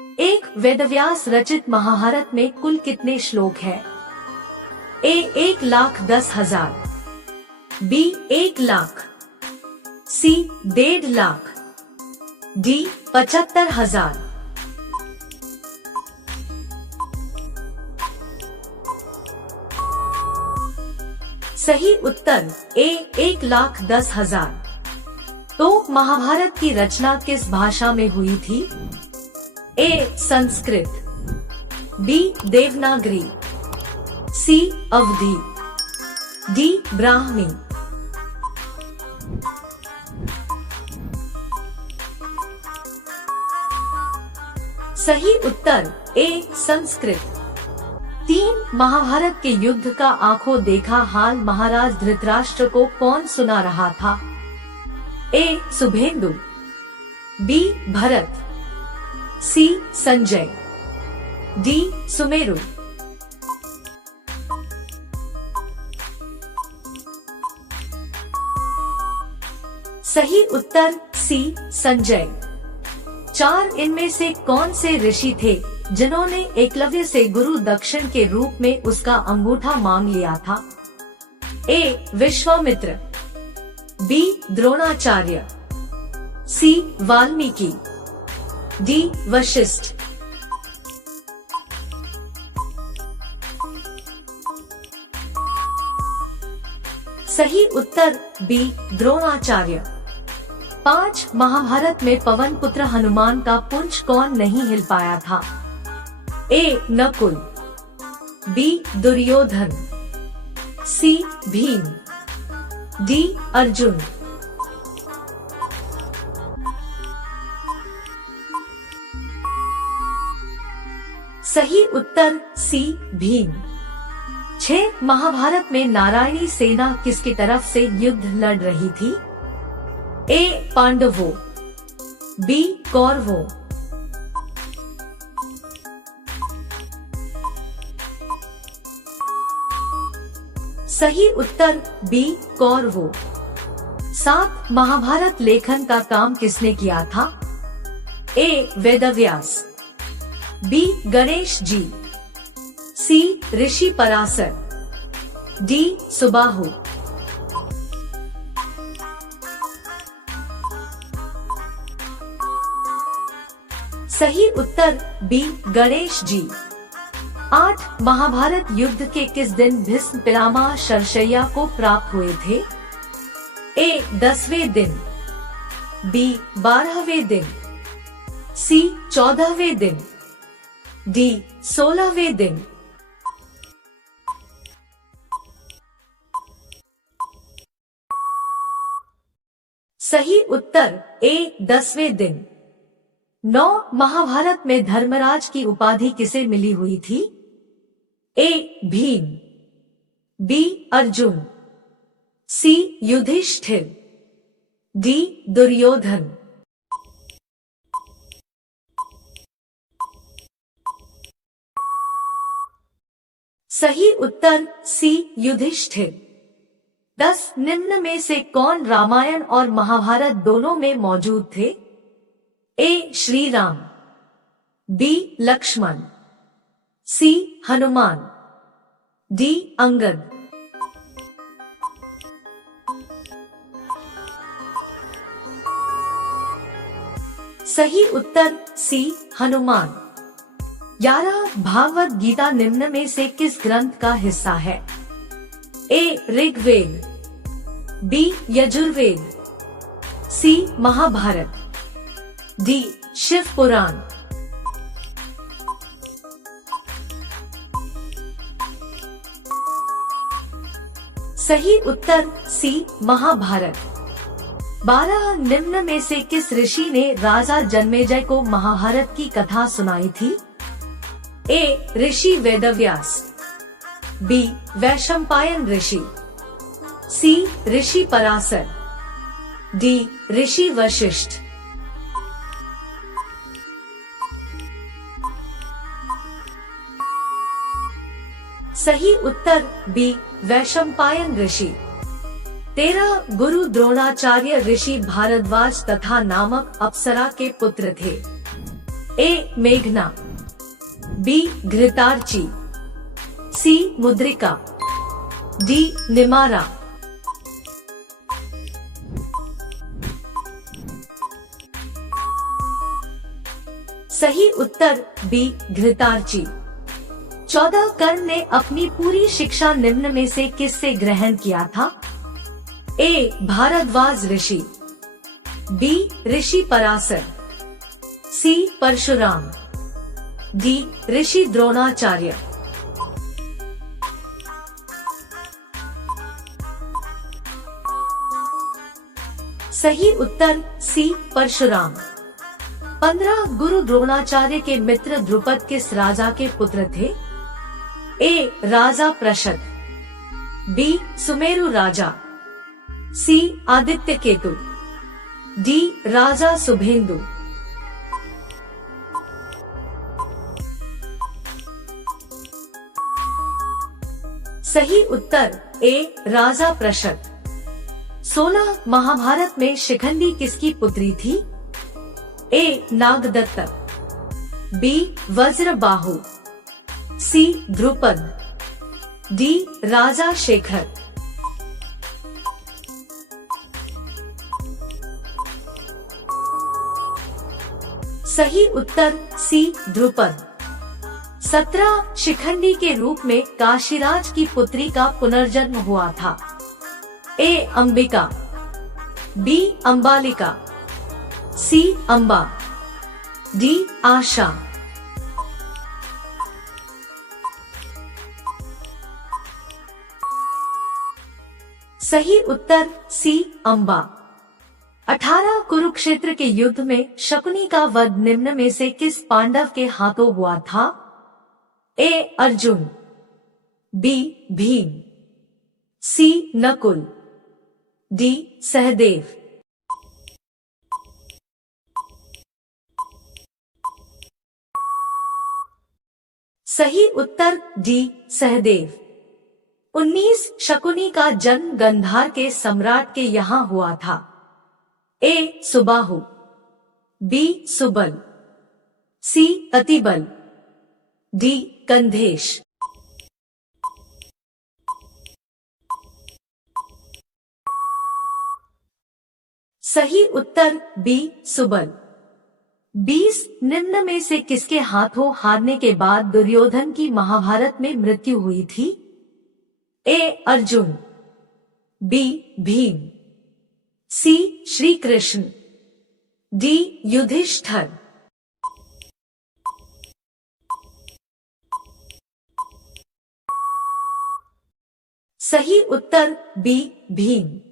एक वेदव्यास रचित महाभारत में कुल कितने श्लोक हैं? ए 1,10,000, बी 1,00,000, सी 1,50,000, डी 75,000। सही उत्तर ए 1,10,000। तो महाभारत की रचना किस भाषा में हुई थी? ए संस्कृत, बी देवनागरी, सी अवधी, डी ब्राह्मी। सही उत्तर ए संस्कृत। 3 महाभारत के युद्ध का आंखों देखा हाल महाराज धृतराष्ट्र को कौन सुना रहा था? ए सुभेंदु, बी भरत, सी संजय, डी सुमेरु। सही उत्तर सी संजय। 4 इनमें से कौन से ऋषि थे जिन्होंने एकलव्य से गुरु दक्षिण के रूप में उसका अंगूठा मांग लिया था? ए विश्वामित्र, बी द्रोणाचार्य, सी वाल्मीकि, डी वशिष्ठ। सही उत्तर बी द्रोणाचार्य। 5 महाभारत में पवन पुत्र हनुमान का पुंज कौन नहीं हिल पाया था? ए नकुल, बी दुर्योधन, सी भीम, डी अर्जुन। सही उत्तर सी भीम। 6 महाभारत में नारायणी सेना किसकी तरफ से युद्ध लड़ रही थी? ए पांडवों, बी कौरवों, सही उत्तर बी कौरवों। 7 महाभारत लेखन का काम किसने किया था? ए वेदव्यास, बी गणेश जी, सी ऋषि पराशर, डी सुबाहु। सही उत्तर बी गणेश जी। 8 महाभारत युद्ध के किस दिन भीष्म पितामह शरशैया को प्राप्त हुए थे? ए 10वें दिन, बी 12वें दिन, सी 14वें दिन, डी 16वें दिन। सही उत्तर ए 10वें दिन। 9 महाभारत में धर्मराज की उपाधि किसे मिली हुई थी? ए भीम, बी अर्जुन, सी युधिष्ठिर, डी दुर्योधन। सही उत्तर सी युधिष्ठिर। 10 निम्न में से कौन रामायण और महाभारत दोनों में मौजूद थे? ए श्री राम, बी लक्ष्मण, सी हनुमान, डी अंगद। सही उत्तर सी हनुमान। 11 भागवत गीता निम्न में से किस ग्रंथ का हिस्सा है? ए ऋग्वेद, बी यजुर्वेद, सी महाभारत, डी शिव पुराण। सही उत्तर सी महाभारत। 12 निम्न में से किस ऋषि ने राजा जन्मेजय को महाभारत की कथा सुनाई थी? ए ऋषि वेदव्यास, बी वैशंपायन ऋषि, सी ऋषि पराशर, डी ऋषि वशिष्ठ। सही उत्तर बी वैशंपायन ऋषि। 13 गुरु द्रोणाचार्य ऋषि भारद्वाज तथा नामक अप्सरा के पुत्र थे। ए मेघना, बी घृतार्ची, सी मुद्रिका, डी निमारा। सही उत्तर बी घृतार्ची। 14 कर्ण ने अपनी पूरी शिक्षा निम्न में से किससे ग्रहण किया था? ए भारद्वाज ऋषि, बी ऋषि पराशर, सी परशुराम, डी ऋषि द्रोणाचार्य। सही उत्तर सी परशुराम। 15 गुरु द्रोणाचार्य के मित्र द्रुपद किस राजा के पुत्र थे? ए राजा प्रशद, बी सुमेरु राजा, सी आदित्य केतु, डी राजा शुभेंदु। सही उत्तर ए राजा प्रशद। 16 महाभारत में शिखंडी किसकी पुत्री थी? ए नागदत्त, बी वज्रबाहु, सी द्रुपद, डी राजा शेखर। सही उत्तर सी द्रुपद। 17 शिखंडी के रूप में काशीराज की पुत्री का पुनर्जन्म हुआ था। ए अंबिका, बी अंबालिका, सी अंबा, डी आशा। सही उत्तर सी अंबा। 18 कुरुक्षेत्र के युद्ध में शकुनी का वध निम्न में से किस पांडव के हाथों हुआ था? ए अर्जुन, बी भीम, सी नकुल, डी सहदेव। सही उत्तर डी सहदेव। 19 शकुनी का जन्म गंधार के सम्राट के यहाँ हुआ था। ए सुबाहु, बी सुबल, सी अतिबल, डी कंधेश। सही उत्तर बी सुबल। 20 निम्न में से किसके हाथों हारने के बाद दुर्योधन की महाभारत में मृत्यु हुई थी? ए अर्जुन, बी भीम, सी श्री कृष्ण, डी युधिष्ठिर। सही उत्तर बी भीम।